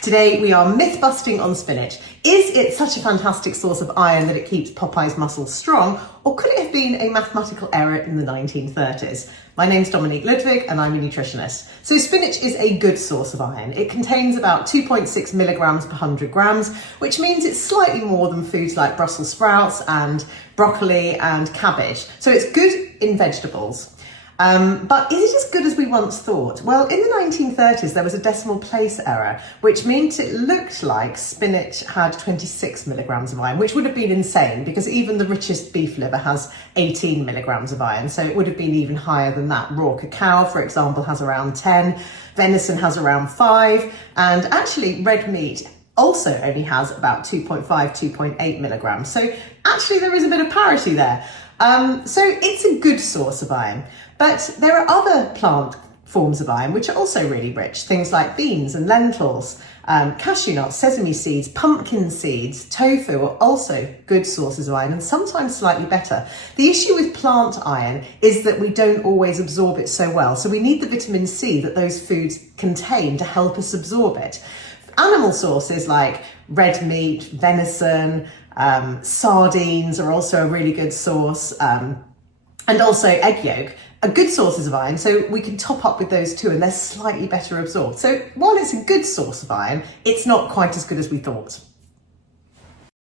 Today we are myth busting on spinach. Is it such a fantastic source of iron that it keeps Popeye's muscles strong, or could it have been a mathematical error in the 1930s? My name's Dominique Ludwig and I'm a nutritionist. So spinach is a good source of iron. It contains about 2.6 milligrams per 100 grams, which means it's slightly more than foods like Brussels sprouts and broccoli and cabbage. So it's good in vegetables. But is it as good as we once thought? Well, in the 1930s, there was a decimal place error, which meant it looked like spinach had 26 milligrams of iron, which would have been insane because even the richest beef liver has 18 milligrams of iron. So it would have been even higher than that. Raw cacao, for example, has around 10, venison has around 5, and actually red meat also only has about 2.5, 2.8 milligrams. So actually there is a bit of parity there. So it's a good source of iron, but there are other plant forms of iron which are also really rich. Things like beans and lentils, cashew nuts, sesame seeds, pumpkin seeds, tofu are also good sources of iron and sometimes slightly better. The issue with plant iron is that we don't always absorb it so well. So we need the vitamin C that those foods contain to help us absorb it. Animal sources like red meat, venison, sardines are also a really good source, and also egg yolk are good sources of iron, so we can top up with those too and they're slightly better absorbed. So while it's a good source of iron, it's not quite as good as we thought.